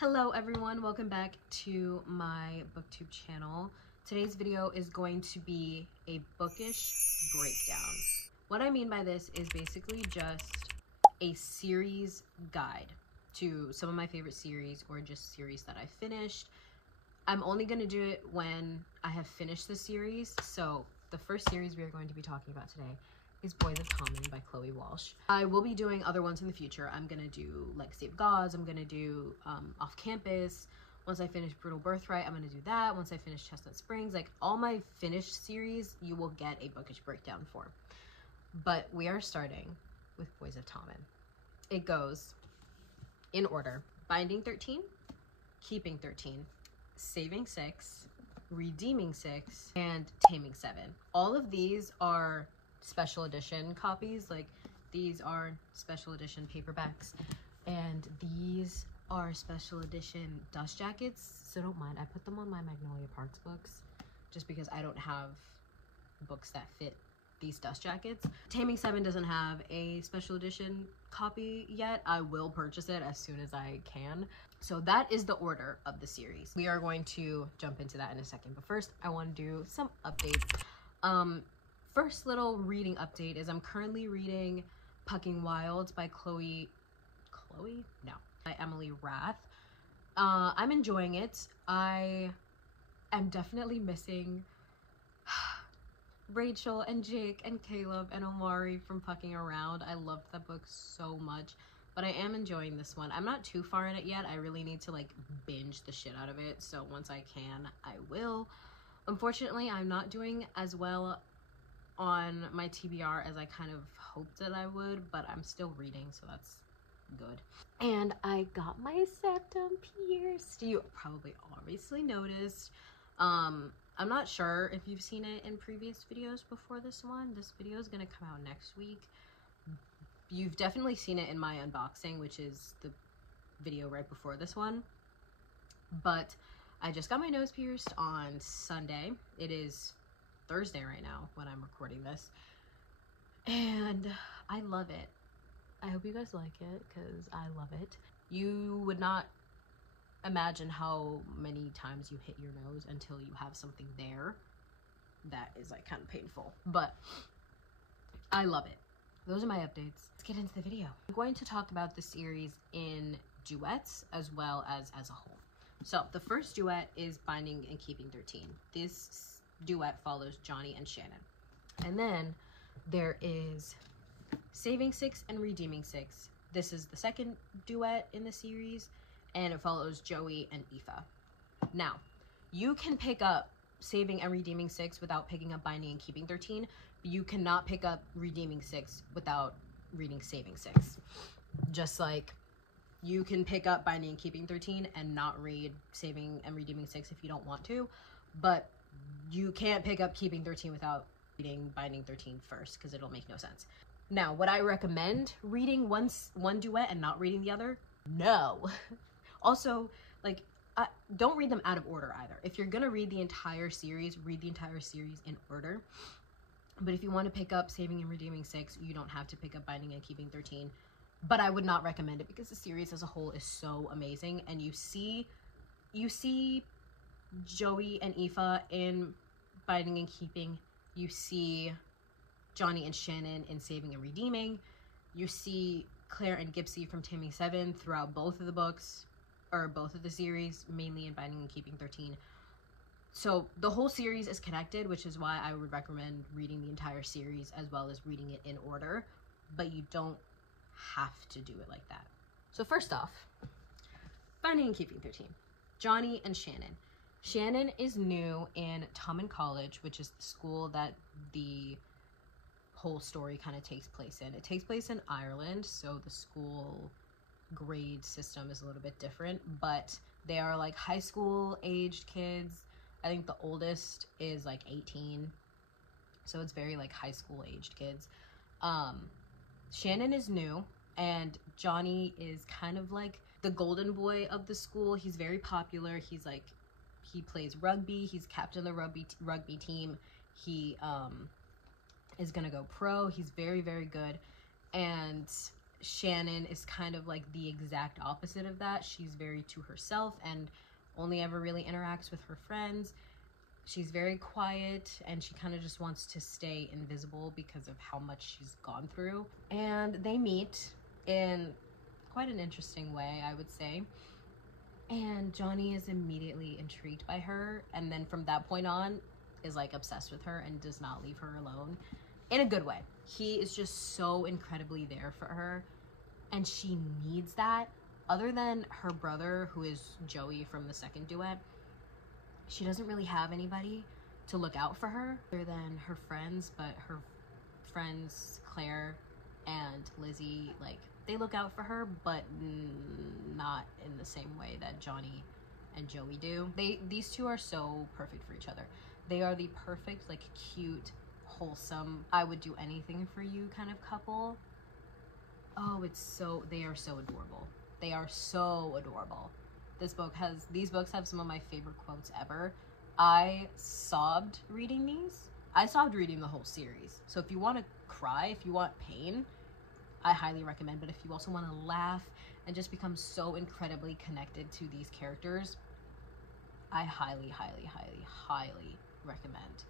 Hello everyone, welcome back to my booktube channel. Today's video is going to be a bookish breakdown. What I mean by this is basically just a series guide to some of my favorite series or just series that I finished. I'm only going to do it when I have finished the series. So the first series we are going to be talking about today is Boys of Tommen by Chloe Walsh. I will be doing other ones in the future. I'm gonna do like Save Gods, I'm gonna do Off Campus. Once I finish Brutal Birthright, I'm gonna do that. Once I finish Chestnut Springs, like all my finished series, you will get a bookish breakdown for. But we are starting with Boys of Tommen. It goes in order: Binding 13, Keeping 13, Saving 6, Redeeming 6, and Taming 7. All of these are special edition copies. Like these are special edition paperbacks and these are special edition dust jackets, so don't mind, I put them on my Magnolia Parks books just because I don't have books that fit these dust jackets. Taming 7 doesn't have a special edition copy yet. I will purchase it as soon as I can. So that is the order of the series. We are going to jump into that in a second, but first I want to do some updates. First little reading update is I'm currently reading Pucking Wilds by by Emily Rath. I'm enjoying it. I am definitely missing Rachel and Jake and Caleb and Omari from Pucking Around. I loved that book so much, but I am enjoying this one. I'm not too far in it yet. I really need to like binge the shit out of it, so once I can, I will. Unfortunately, I'm not doing as well on my TBR as I kind of hoped that I would, but I'm still reading, so that's good. And I got my septum pierced. You probably obviously noticed. I'm not sure if you've seen it in previous videos before this one. This video is gonna come out next week. You've definitely seen it in my unboxing, which is the video right before this one. But I just got my nose pierced on Sunday. It is Thursday right now when I'm recording this, and I love it. I hope you guys like it because I love it. You would not imagine how many times you hit your nose until you have something there that is like kind of painful, but I love it. Those are my updates. Let's get into the video. I'm going to talk about the series in duets as well as a whole. So the first duet is Binding and Keeping 13. This duet follows Johnny and Shannon. And then there is Saving 6 and Redeeming 6. This is the second duet in the series, and it follows Joey and Aoife. Now, you can pick up Saving and Redeeming 6 without picking up Binding and Keeping 13, but you cannot pick up Redeeming 6 without reading Saving 6. Just like you can pick up Binding and Keeping 13 and not read Saving and Redeeming 6 if you don't want to, but you can't pick up Keeping 13 without reading Binding 13 first, because it'll make no sense. Now, would I recommend reading one duet and not reading the other? No. Also, like, don't read them out of order either. If you're gonna read the entire series, read the entire series in order. But if you want to pick up Saving and Redeeming 6, you don't have to pick up Binding and Keeping 13. But I would not recommend it because the series as a whole is so amazing, and you see Joey and Aoife in Binding and Keeping. You see Johnny and Shannon in Saving and Redeeming. You see Claire and Gypsy from Taming 7 throughout both of the books, or both of the series, mainly in Binding and Keeping 13. So the whole series is connected, which is why I would recommend reading the entire series as well as reading it in order, but you don't have to do it like that. So first off, Binding and Keeping 13. Johnny and Shannon. Shannon is new in Tommen College, which is the school that the whole story kind of takes place in. It takes place in Ireland, so the school grade system is a little bit different, but they are like high school aged kids. I think the oldest is like 18, so it's very like high school aged kids. Shannon is new, and Johnny is kind of like the golden boy of the school. He's very popular. He's like, he plays rugby. He's captain of the rugby team. He is gonna go pro. He's very, very good. And Shannon is kind of like the exact opposite of that. She's very to herself and only ever really interacts with her friends. She's very quiet and she kind of just wants to stay invisible because of how much she's gone through. And they meet in quite an interesting way, I would say. And Johnny is immediately intrigued by her, and then from that point on is like obsessed with her and does not leave her alone, in a good way. He is just so incredibly there for her, and she needs that. Other than her brother, who is Joey from the second duet, she doesn't really have anybody to look out for her other than her friends. But her friends Claire and Lizzie, like, they look out for her, but not in the same way that Johnny and Joey do. These two are so perfect for each other. They are the perfect, like, cute, wholesome, I would do anything for you kind of couple. Oh, they are so adorable. They are so adorable. These books have some of my favorite quotes ever. I sobbed reading these. I sobbed reading the whole series. So if you want to cry, if you want pain, I highly recommend. But if you also want to laugh and just become so incredibly connected to these characters, I highly, highly, highly, highly recommend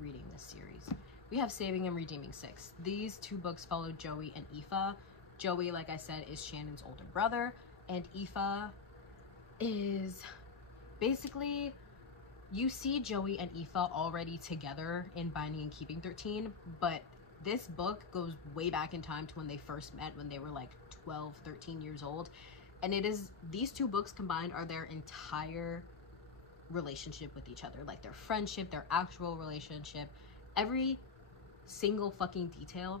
reading this series. We have Saving and Redeeming 6. These two books follow Joey and Aoife. Joey, like I said, is Shannon's older brother, and Aoife is basically, you see Joey and Aoife already together in Binding and Keeping 13, but this book goes way back in time to when they first met, when they were like 12, 13 years old. And it is, these two books combined are their entire relationship with each other. Like their friendship, their actual relationship, every single fucking detail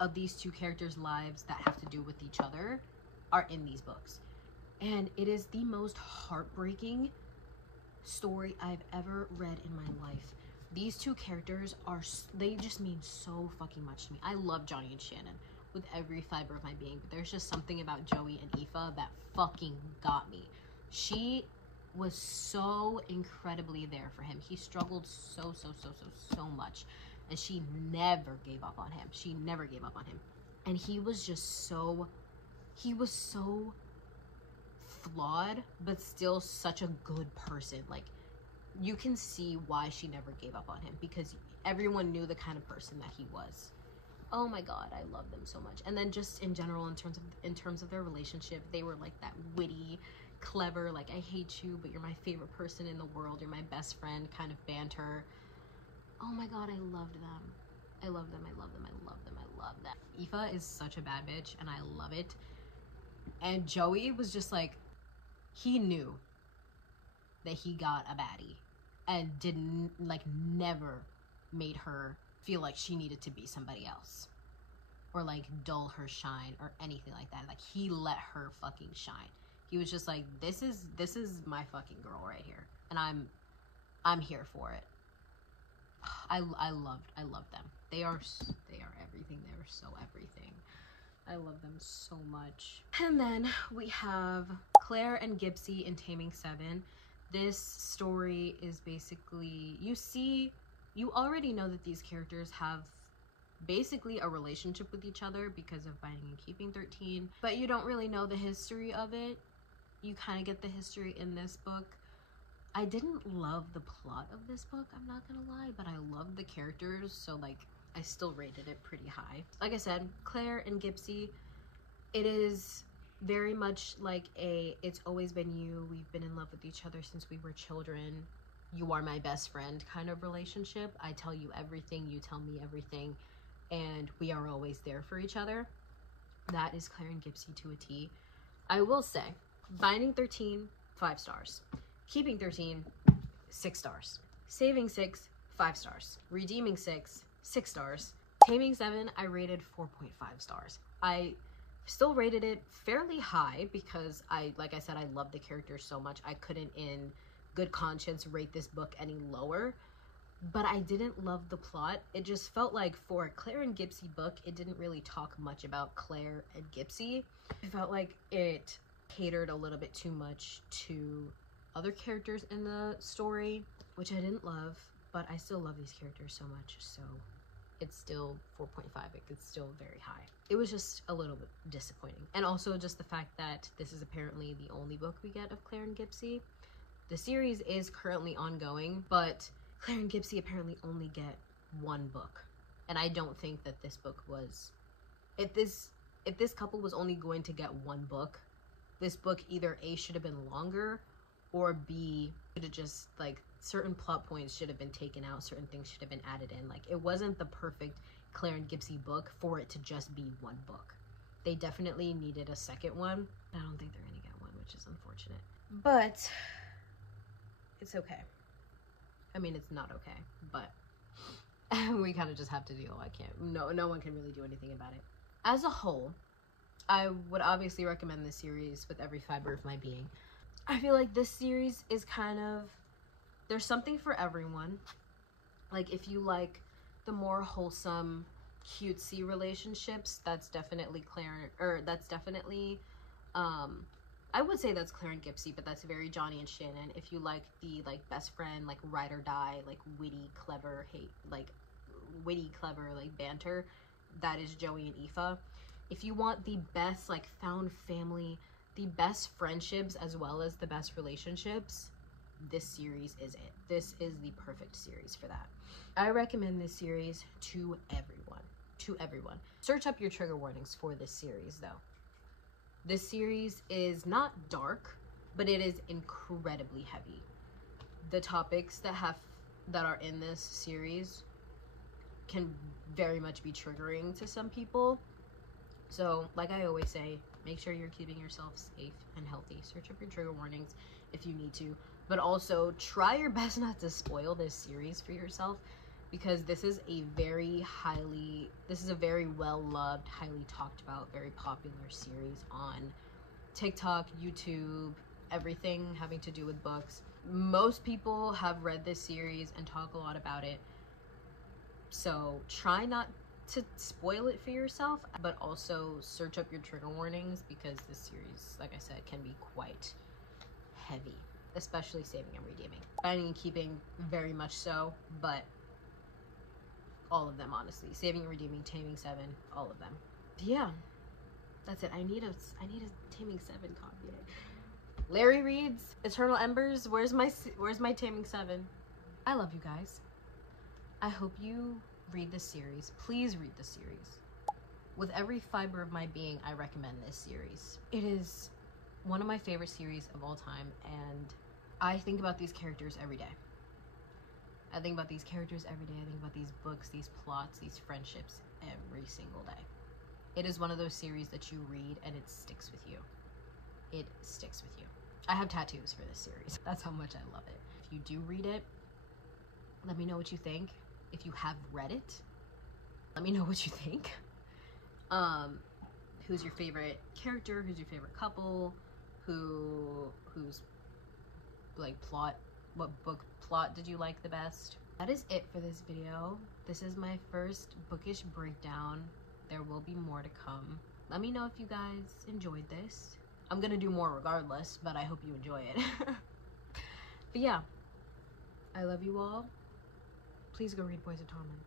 of these two characters' lives that have to do with each other are in these books. And it is the most heartbreaking story I've ever read in my life. These two characters they just mean so fucking much to me. I love Johnny and Shannon with every fiber of my being, but there's just something about Joey and Aoife that fucking got me. She was so incredibly there for him. He struggled so much, and she never gave up on him. She never gave up on him. And he was so flawed, but still such a good person. Like, you can see why she never gave up on him, because everyone knew the kind of person that he was. Oh my god, I love them so much. And then just in general, in terms of their relationship, they were like that witty, clever, like, I hate you, but you're my favorite person in the world, you're my best friend kind of banter. Oh my god, I loved them. I love them, I love them, I love them, I love them. Aoife is such a bad bitch, and I love it. And Joey was just like, he knew that he got a baddie and didn't, like, never made her feel like she needed to be somebody else or like dull her shine or anything like that. Like, he let her fucking shine. He was just like, this is my fucking girl right here, and I'm here for it. I love them. They are everything. They are so everything. I love them so much. And then we have Claire and Gypsy in Taming 7. This story is basically, you already know that these characters have basically a relationship with each other because of Binding and Keeping 13, but you don't really know the history of it. You kind of get the history in this book. I didn't love the plot of this book, I'm not gonna lie, but I loved the characters, so like, I still rated it pretty high. Like I said, Claire and Gypsy, it is very much like it's always been you, we've been in love with each other since we were children, you are my best friend kind of relationship. I tell you everything, you tell me everything, and we are always there for each other. That is Claire and Gypsy to a T. I will say, Binding 13, 5 stars. Keeping 13, 6 stars. Saving 6, 5 stars. Redeeming 6, 6 stars. Taming 7, I rated 4.5 stars. I still rated it fairly high because like I said, I love the characters so much. I couldn't in good conscience rate this book any lower, but I didn't love the plot. It just felt like for a Claire and Gypsy book, it didn't really talk much about Claire and Gypsy. It felt like it catered a little bit too much to other characters in the story, which I didn't love, but I still love these characters so much, so it's still 4.5. It's still very high. It was just a little bit disappointing. And also just the fact that this is apparently the only book we get of Claire and Gipsy. The series is currently ongoing, but Claire and Gipsy apparently only get one book. And I don't think that this book was... If this couple was only going to get one book, this book either A, should have been longer, or B, should have just, like, certain plot points should have been taken out, certain things should have been added in. Like, it wasn't the perfect Claire and Gipsy book for it to just be one book. They definitely needed a second one. I don't think they're gonna get one, which is unfortunate. But it's okay. I mean, it's not okay, but we kind of just have to deal. No one can really do anything about it. As a whole, I would obviously recommend this series with every fiber of my being. I feel like this series is kind of, there's something for everyone. Like, if you like the more wholesome, cutesy relationships, that's definitely Claire, or that's definitely, I would say that's Claire and Gipsy, but that's very Johnny and Shannon. If you like the, like, best friend, like, ride or die, like, witty, clever, banter, that is Joey and Aoife. If you want the best, like, found family, the best friendships as well as the best relationships, this series is it. This is the perfect series for that. I recommend this series to everyone. To everyone. Search up your trigger warnings for this series, though. This series is not dark, but it is incredibly heavy. The topics that are in this series can very much be triggering to some people. So, like I always say, make sure you're keeping yourself safe and healthy. Search up your trigger warnings if you need to. But also, try your best not to spoil this series for yourself, because this is a very well-loved, highly talked about, very popular series on TikTok, YouTube, everything having to do with books. Most people have read this series and talk a lot about it. So, try not to spoil it for yourself, but also search up your trigger warnings, because this series, like I said, can be quite heavy, especially Saving and Redeeming. Finding and Keeping, very much so, but all of them, honestly. Saving and Redeeming, Taming 7, all of them. But yeah, that's it. I need a Taming 7 copy. Larry reads Eternal Embers. Where's my Taming 7? I love you guys. I hope you read this series. Please read this series. With every fiber of my being, I recommend this series. It is one of my favorite series of all time, and I think about these characters every day. I think about these characters every day. I think about these books, these plots, these friendships every single day. It is one of those series that you read and it sticks with you. It sticks with you. I have tattoos for this series. That's how much I love it. If you do read it, let me know what you think. If you have read it, let me know what you think. Who's your favorite character? Who's your favorite couple? Who's like plot? What book plot did you like the best? That is it for this video. This is my first bookish breakdown. There will be more to come. Let me know if you guys enjoyed this. I'm gonna do more regardless, but I hope you enjoy it. But yeah, I love you all. Please go read Boys of Tommen.